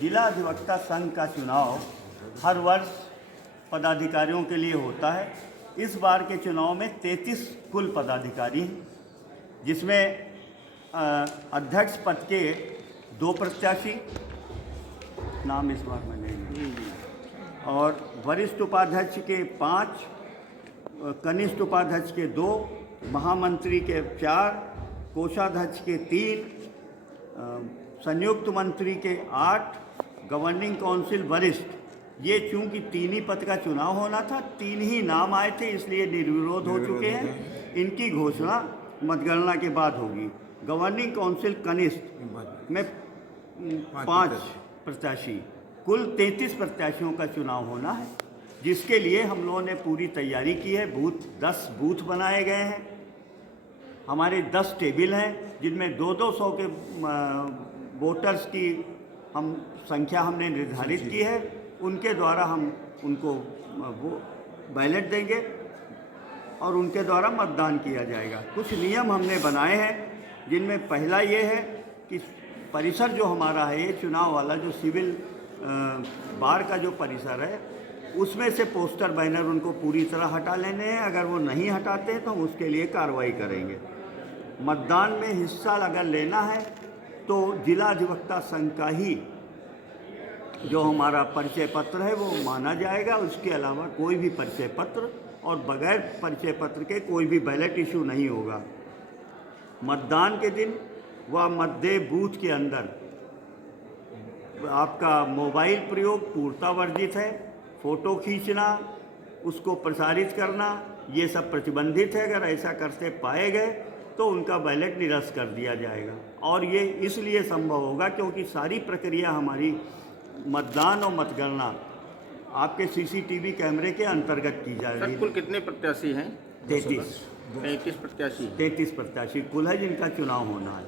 जिला अधिवक्ता संघ का चुनाव हर वर्ष पदाधिकारियों के लिए होता है। इस बार के चुनाव में 33 कुल पदाधिकारी हैं, जिसमें अध्यक्ष पद के 2 प्रत्याशी, नाम इस बार में नहीं, और वरिष्ठ उपाध्यक्ष के 5, कनिष्ठ उपाध्यक्ष के 2, महामंत्री के 4, कोषाध्यक्ष के 3, संयुक्त मंत्री के 8, गवर्निंग काउंसिल वरिष्ठ। ये चूंकि 3 ही पद का चुनाव होना था, 3 ही नाम आए थे, इसलिए निर्विरोध हो चुके हैं। इनकी घोषणा मतगणना के बाद होगी। गवर्निंग काउंसिल कनिष्ठ में 5 प्रत्याशी, कुल 33 प्रत्याशियों का चुनाव होना है, जिसके लिए हम लोगों ने पूरी तैयारी की है। 10 बूथ बनाए गए हैं। हमारे 10 टेबल हैं, जिनमें 200 के वोटर्स की संख्या हमने निर्धारित की है। उनके द्वारा हम उनको वो बैलेट देंगे और उनके द्वारा मतदान किया जाएगा। कुछ नियम हमने बनाए हैं, जिनमें पहला ये है कि परिसर जो हमारा है, ये चुनाव वाला जो सिविल बार का जो परिसर है, उसमें से पोस्टर बैनर उनको पूरी तरह हटा लेने हैं। अगर वो नहीं हटाते हैं तो हम उसके लिए कार्रवाई करेंगे। मतदान में हिस्सा अगर लेना है तो जिला अधिवक्ता संघ का ही जो हमारा परिचय पत्र है वो माना जाएगा। उसके अलावा कोई भी परिचय पत्र और बगैर परिचय पत्र के कोई भी बैलेट इशू नहीं होगा। मतदान के दिन व मतदेय बूथ के अंदर आपका मोबाइल प्रयोग पूर्णतः वर्जित है। फ़ोटो खींचना, उसको प्रसारित करना, ये सब प्रतिबंधित है। अगर ऐसा करते पाए गए तो उनका बैलेट निरस्त कर दिया जाएगा। और ये इसलिए संभव होगा क्योंकि सारी प्रक्रिया हमारी मतदान और मतगणना आपके सीसीटीवी कैमरे के अंतर्गत की जा रही है। कुल कितने प्रत्याशी हैं? 33 प्रत्याशी। 33 प्रत्याशी कुल है जिनका चुनाव होना है।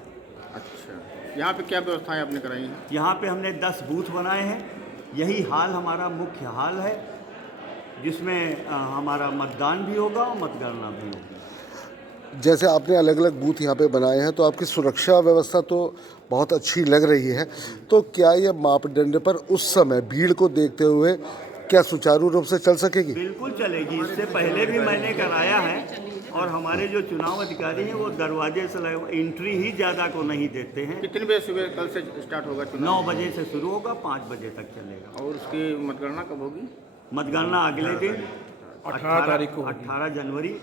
अच्छा, यहाँ पे क्या व्यवस्थाएं आपने कराई हैं? यहाँ पे हमने 10 बूथ बनाए हैं। यही हाल हमारा मुख्य हाल है, जिसमें हमारा मतदान भी होगा और मतगणना भी होगी। जैसे आपने अलग अलग बूथ यहाँ पे बनाए हैं, तो आपकी सुरक्षा व्यवस्था तो बहुत अच्छी लग रही है। तो क्या ये मापदंड पर उस समय भीड़ को देखते हुए क्या सुचारू रूप से चल सकेगी? बिल्कुल चलेगी। इससे पहले भी मैंने कराया है और हमारे जो चुनाव अधिकारी हैं वो दरवाजे से एंट्री ही ज़्यादा को नहीं देते हैं। कितने बजे सुबह कल से स्टार्ट होगा चुनाव? 9 बजे से शुरू होगा, 5 बजे तक चलेगा। और उसकी मतगणना कब होगी? मतगणना अगले दिन 18 तारीख को, 18 जनवरी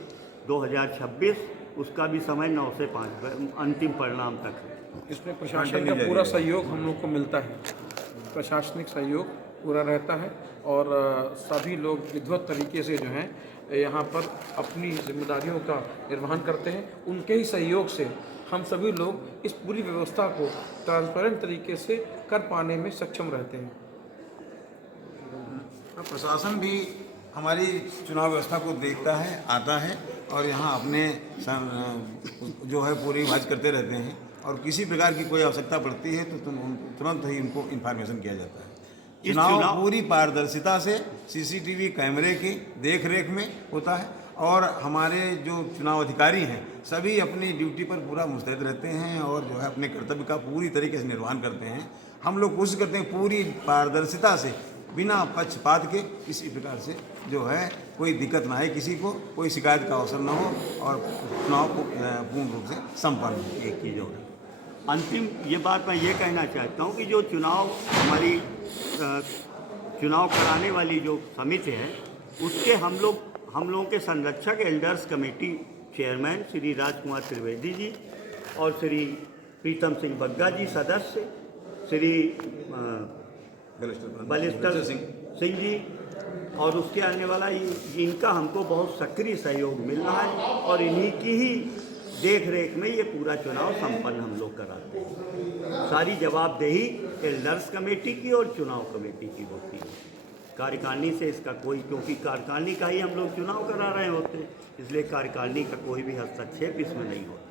2026। उसका भी समय 9 से 5 अंतिम परिणाम तक है। इसमें प्रशासन का पूरा सहयोग हम लोग को मिलता है। प्रशासनिक सहयोग पूरा रहता है और सभी लोग विधिवत तरीके से जो हैं यहाँ पर अपनी जिम्मेदारियों का निर्वहन करते हैं। उनके ही सहयोग से हम सभी लोग इस पूरी व्यवस्था को ट्रांसपेरेंट तरीके से कर पाने में सक्षम रहते हैं। प्रशासन भी हमारी चुनाव व्यवस्था को देखता है, आता है और यहाँ अपने जो है पूरी वाच करते रहते हैं। और किसी प्रकार की कोई आवश्यकता पड़ती है तो तुरंत ही उनको इन्फॉर्मेशन किया जाता है। चुनाव पूरी पारदर्शिता से सीसीटीवी कैमरे की देख रेख में होता है और हमारे जो चुनाव अधिकारी हैं सभी अपनी ड्यूटी पर पूरा मुस्तैद रहते हैं और जो है अपने कर्तव्य का पूरी तरीके से निर्वहन करते हैं। हम लोग कोशिश करते हैं पूरी पारदर्शिता से, बिना पक्षपात के, किसी प्रकार से जो है कोई दिक्कत ना आए, किसी को कोई शिकायत का अवसर न हो और चुनाव को पूर्ण रूप से संपन्न हो। एक चीज़ और अंतिम ये बात मैं ये कहना चाहता हूँ कि जो चुनाव हमारी चुनाव कराने वाली जो समिति है, उसके हम लोगों के संरक्षक elders committee chairman Shri Rajkumar Trivedi ji और श्री प्रीतम सिंह बग्गा जी सदस्य, श्री बलिस्टर सिंह जी और उसके आने वाला इनका हमको बहुत सक्रिय सहयोग मिल रहा है और इन्हीं की ही देख रेख में ये पूरा चुनाव संपन्न हम लोग कराते हैं। सारी जवाबदेही एल्डर्स कमेटी की और चुनाव कमेटी की होती है। कार्यकारिणी से इसका कोई, क्योंकि कार्यकारिणी का ही हम लोग चुनाव करा रहे होते हैं, इसलिए कार्यकारिणी का कोई भी हस्तक्षेप इसमें नहीं होता।